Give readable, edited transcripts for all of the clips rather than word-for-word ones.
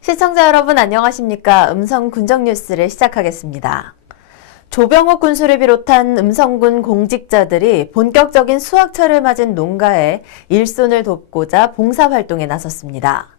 시청자 여러분 안녕하십니까? 음성 군정 뉴스를 시작하겠습니다. 조병욱 군수를 비롯한 음성군 공직자들이 본격적인 수확철을 맞은 농가에 일손을 돕고자 봉사활동에 나섰습니다.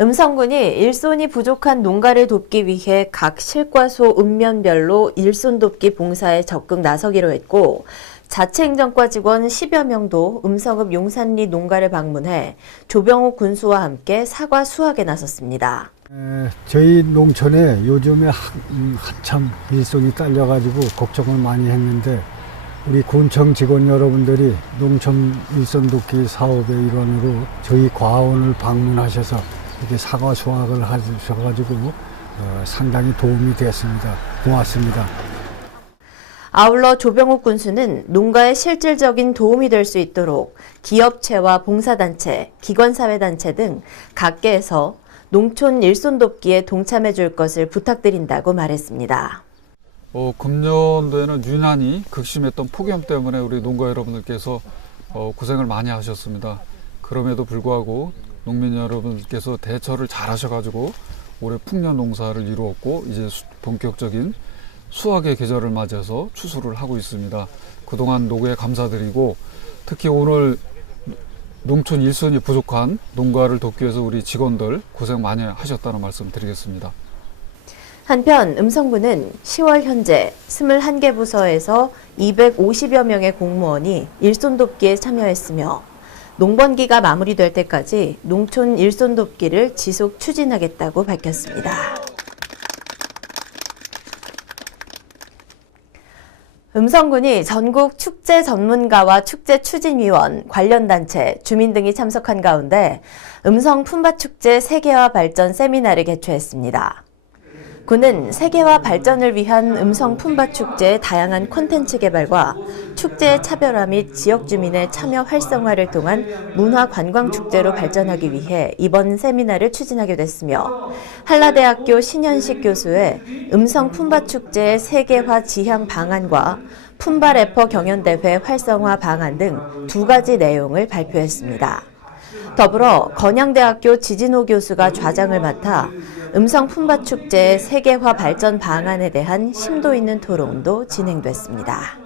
음성군이 일손이 부족한 농가를 돕기 위해 각 실과소 읍면별로 일손 돕기 봉사에 적극 나서기로 했고, 자치행정과 직원 10여 명도 음성읍 용산리 농가를 방문해 조병욱 군수와 함께 사과 수확에 나섰습니다. 저희 농촌에 요즘에 한참 일손이 딸려가지고 걱정을 많이 했는데, 우리 군청 직원 여러분들이 농촌 일손 돕기 사업의 일환으로 저희 과원을 방문하셔서 이렇게 사과 수확을 하셔가지고 상당히 도움이 됐습니다. 고맙습니다. 아울러 조병욱 군수는 농가에 실질적인 도움이 될 수 있도록 기업체와 봉사단체, 기관사회단체 등 각계에서 농촌 일손 돕기에 동참해 줄 것을 부탁드린다고 말했습니다. 금년도에는 유난히 극심했던 폭염 때문에 우리 농가 여러분들께서 고생을 많이 하셨습니다. 그럼에도 불구하고 농민 여러분께서 대처를 잘 하셔가지고 올해 풍년 농사를 이루었고, 이제 본격적인 수확의 계절을 맞아서 추수를 하고 있습니다. 그동안 노고에 감사드리고, 특히 오늘 농촌 일손이 부족한 농가를 돕기 위해서 우리 직원들 고생 많이 하셨다는 말씀 드리겠습니다. 한편 음성군은 10월 현재 21개 부서에서 250여 명의 공무원이 일손 돕기에 참여했으며, 농번기가 마무리될 때까지 농촌 일손 돕기를 지속 추진하겠다고 밝혔습니다. 음성군이 전국 축제 전문가와 축제 추진위원, 관련 단체, 주민 등이 참석한 가운데 음성 품바축제 세계화 발전 세미나를 개최했습니다. 군은 세계화 발전을 위한 음성 품바축제의 다양한 콘텐츠 개발과 축제의 차별화 및 지역 주민의 참여 활성화를 통한 문화 관광 축제로 발전하기 위해 이번 세미나를 추진하게 됐으며, 한라대학교 신현식 교수의 음성 품바축제의 세계화 지향 방안과 품바 래퍼 경연대회 활성화 방안 등 2가지 내용을 발표했습니다. 더불어 건양대학교 지진호 교수가 좌장을 맡아 음성 품바축제의 세계화 발전 방안에 대한 심도 있는 토론도 진행됐습니다.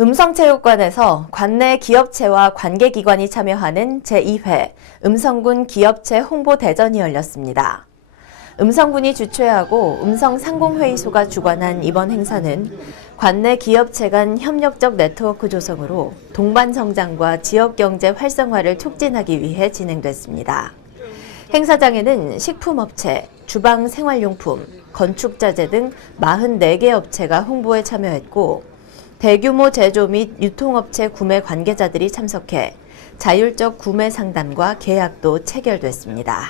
음성체육관에서 관내 기업체와 관계기관이 참여하는 제2회 음성군 기업체 홍보대전이 열렸습니다. 음성군이 주최하고 음성상공회의소가 주관한 이번 행사는 관내 기업체 간 협력적 네트워크 조성으로 동반 성장과 지역경제 활성화를 촉진하기 위해 진행됐습니다. 행사장에는 식품업체, 주방 생활용품, 건축자재 등 44개 업체가 홍보에 참여했고, 대규모 제조 및 유통업체 구매 관계자들이 참석해 자율적 구매 상담과 계약도 체결됐습니다.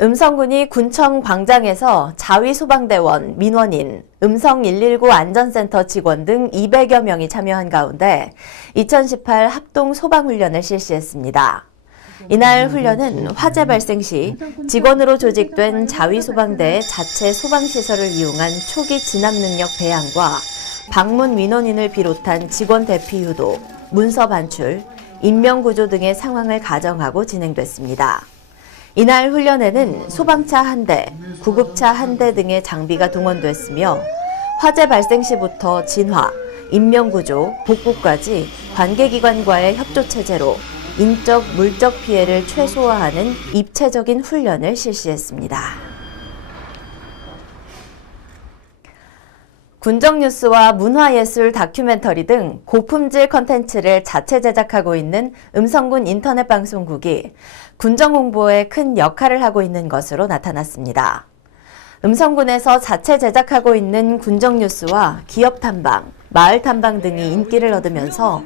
음성군이 군청 광장에서 자위소방대원, 민원인, 음성119 안전센터 직원 등 200여 명이 참여한 가운데 2018 합동소방훈련을 실시했습니다. 이날 훈련은 화재 발생 시 직원으로 조직된 자위소방대의 자체 소방시설을 이용한 초기 진압 능력 배양과 방문 민원인을 비롯한 직원 대피 유도, 문서 반출, 인명구조 등의 상황을 가정하고 진행됐습니다. 이날 훈련에는 소방차 1대, 구급차 1대 등의 장비가 동원됐으며, 화재 발생 시부터 진화, 인명구조, 복구까지 관계기관과의 협조체제로 인적, 물적 피해를 최소화하는 입체적인 훈련을 실시했습니다. 군정뉴스와 문화예술 다큐멘터리 등 고품질 컨텐츠를 자체 제작하고 있는 음성군 인터넷방송국이 군정 홍보에 큰 역할을 하고 있는 것으로 나타났습니다. 음성군에서 자체 제작하고 있는 군정뉴스와 기업탐방, 마을탐방 등이 인기를 얻으면서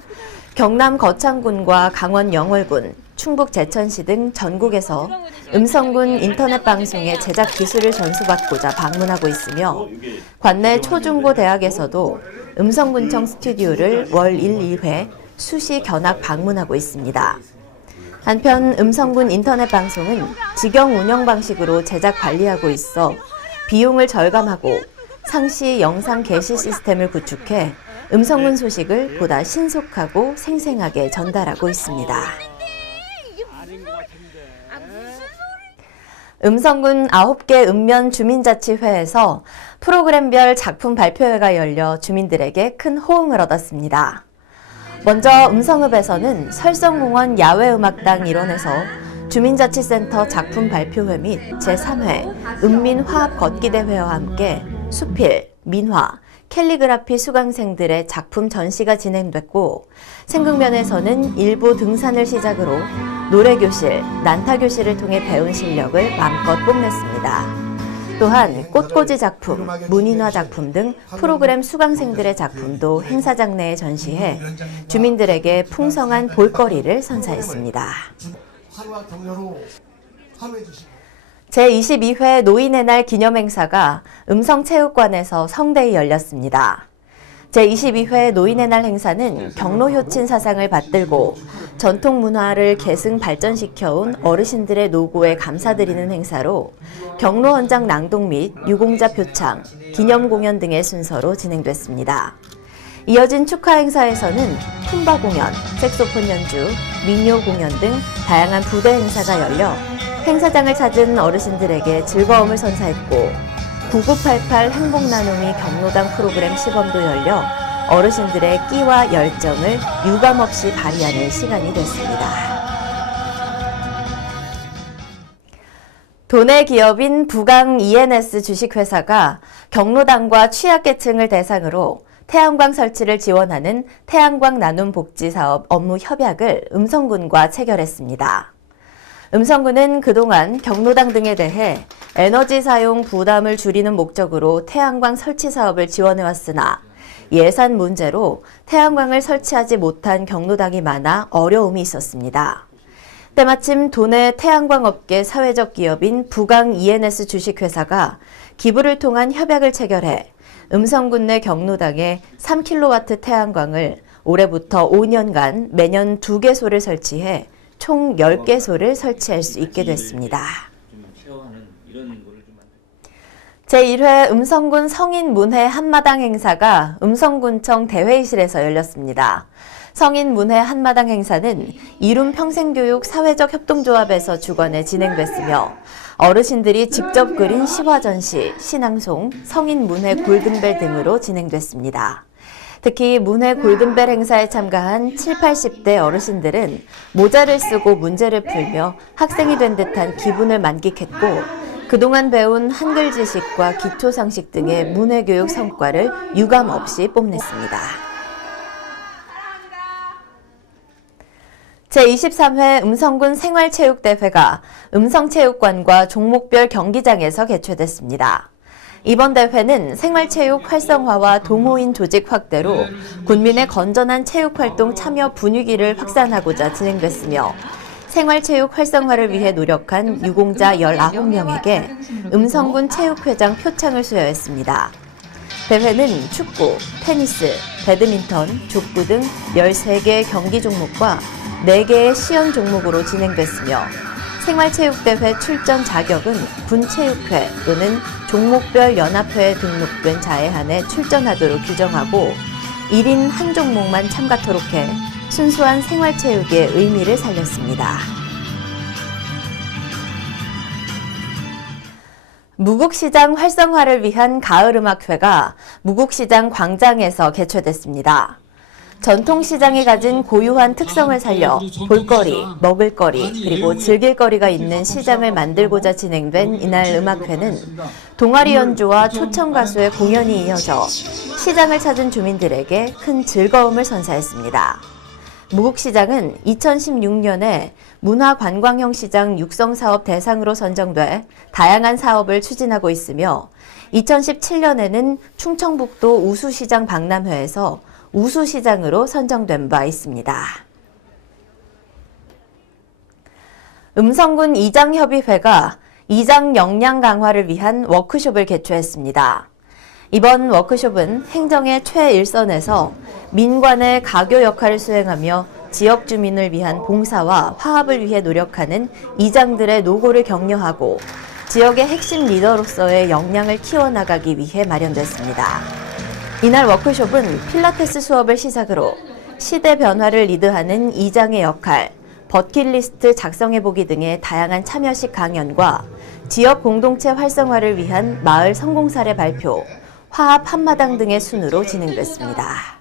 경남 거창군과 강원 영월군, 충북 제천시 등 전국에서 음성군 인터넷 방송의 제작 기술을 전수받고자 방문하고 있으며, 관내 초중고 대학에서도 음성군청 스튜디오를 월 1, 2회 수시 견학 방문하고 있습니다. 한편 음성군 인터넷 방송은 직영 운영 방식으로 제작 관리하고 있어 비용을 절감하고 상시 영상 게시 시스템을 구축해 음성군 소식을 보다 신속하고 생생하게 전달하고 있습니다. 음성군 9개 읍면 주민자치회에서 프로그램별 작품 발표회가 열려 주민들에게 큰 호응을 얻었습니다. 먼저 음성읍에서는 설성공원 야외음악당 일원에서 주민자치센터 작품 발표회 및 제3회 읍민화합 걷기대회와 함께 수필, 민화, 캘리그라피 수강생들의 작품 전시가 진행됐고, 생극면에서는 일부 등산을 시작으로 노래교실, 난타교실을 통해 배운 실력을 마음껏 뽐냈습니다. 또한 꽃꽂이 작품, 문인화 작품 등 프로그램 수강생들의 작품도 행사장 내에 전시해 주민들에게 풍성한 볼거리를 선사했습니다. 제22회 노인의 날 기념행사가 음성체육관에서 성대히 열렸습니다. 제22회 노인의 날 행사는 경로효친 사상을 받들고 전통 문화를 계승 발전시켜온 어르신들의 노고에 감사드리는 행사로 경로헌장 낭독 및 유공자 표창, 기념 공연 등의 순서로 진행됐습니다. 이어진 축하 행사에서는 품바 공연, 색소폰 연주, 민요 공연 등 다양한 부대 행사가 열려 행사장을 찾은 어르신들에게 즐거움을 선사했고, 9988 행복나눔이 경로당 프로그램 시범도 열려 어르신들의 끼와 열정을 유감없이 발휘하는 시간이 됐습니다. 도내 기업인 부강 ENS 주식회사가 경로당과 취약계층을 대상으로 태양광 설치를 지원하는 태양광 나눔 복지 사업 업무 협약을 음성군과 체결했습니다. 음성군은 그동안 경로당 등에 대해 에너지 사용 부담을 줄이는 목적으로 태양광 설치 사업을 지원해왔으나 예산 문제로 태양광을 설치하지 못한 경로당이 많아 어려움이 있었습니다. 때마침 도내 태양광 업계 사회적 기업인 부강 ENS 주식회사가 기부를 통한 협약을 체결해 음성군 내 경로당에 3kW 태양광을 올해부터 5년간 매년 2개소를 설치해 총 10개소를 설치할 수 있게 됐습니다. 제1회 음성군 성인문회 한마당 행사가 음성군청 대회의실에서 열렸습니다. 성인문회 한마당 행사는 이룸 평생교육 사회적 협동조합에서 주관해 진행됐으며 어르신들이 직접 그린 시화전시, 신앙송, 성인문회 골든벨 등으로 진행됐습니다. 특히 문회 골든벨 행사에 참가한 7, 80대 어르신들은 모자를 쓰고 문제를 풀며 학생이 된 듯한 기분을 만끽했고, 그동안 배운 한글 지식과 기초 상식 등의 문해교육 성과를 유감 없이 뽐냈습니다. 제23회 음성군 생활체육대회가 음성체육관과 종목별 경기장에서 개최됐습니다. 이번 대회는 생활체육 활성화와 동호인 조직 확대로 군민의 건전한 체육활동 참여 분위기를 확산하고자 진행됐으며, 생활체육 활성화를 위해 노력한 유공자 19명에게 음성군 체육회장 표창을 수여했습니다. 대회는 축구, 테니스, 배드민턴, 족구 등 13개 경기 종목과 4개의 시연 종목으로 진행됐으며, 생활체육대회 출전 자격은 군체육회 또는 종목별 연합회에 등록된 자에 한해 출전하도록 규정하고 1인 한 종목만 참가토록 해 순수한 생활체육의 의미를 살렸습니다. 무국시장 활성화를 위한 가을음악회가 무국시장 광장에서 개최됐습니다. 전통시장이 가진 고유한 특성을 살려 볼거리, 먹을거리, 그리고 즐길거리가 있는 시장을 만들고자 진행된 이날 음악회는 동아리 연주와 초청 가수의 공연이 이어져 시장을 찾은 주민들에게 큰 즐거움을 선사했습니다. 무국시장은 2016년에 문화관광형 시장 육성사업 대상으로 선정돼 다양한 사업을 추진하고 있으며 2017년에는 충청북도 우수시장 박람회에서 우수시장으로 선정된 바 있습니다. 음성군 이장협의회가 이장 역량 강화를 위한 워크숍을 개최했습니다. 이번 워크숍은 행정의 최일선에서 민관의 가교 역할을 수행하며 지역 주민을 위한 봉사와 화합을 위해 노력하는 이장들의 노고를 격려하고 지역의 핵심 리더로서의 역량을 키워나가기 위해 마련됐습니다. 이날 워크숍은 필라테스 수업을 시작으로 시대 변화를 리드하는 이장의 역할, 버킷리스트 작성해보기 등의 다양한 참여식 강연과 지역 공동체 활성화를 위한 마을 성공 사례 발표, 화합 한마당 등의 순으로 진행됐습니다.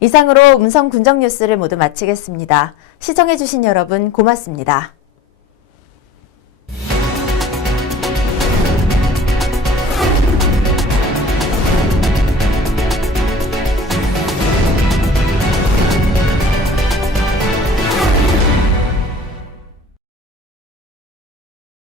이상으로 음성 군정 뉴스를 모두 마치겠습니다. 시청해주신 여러분 고맙습니다.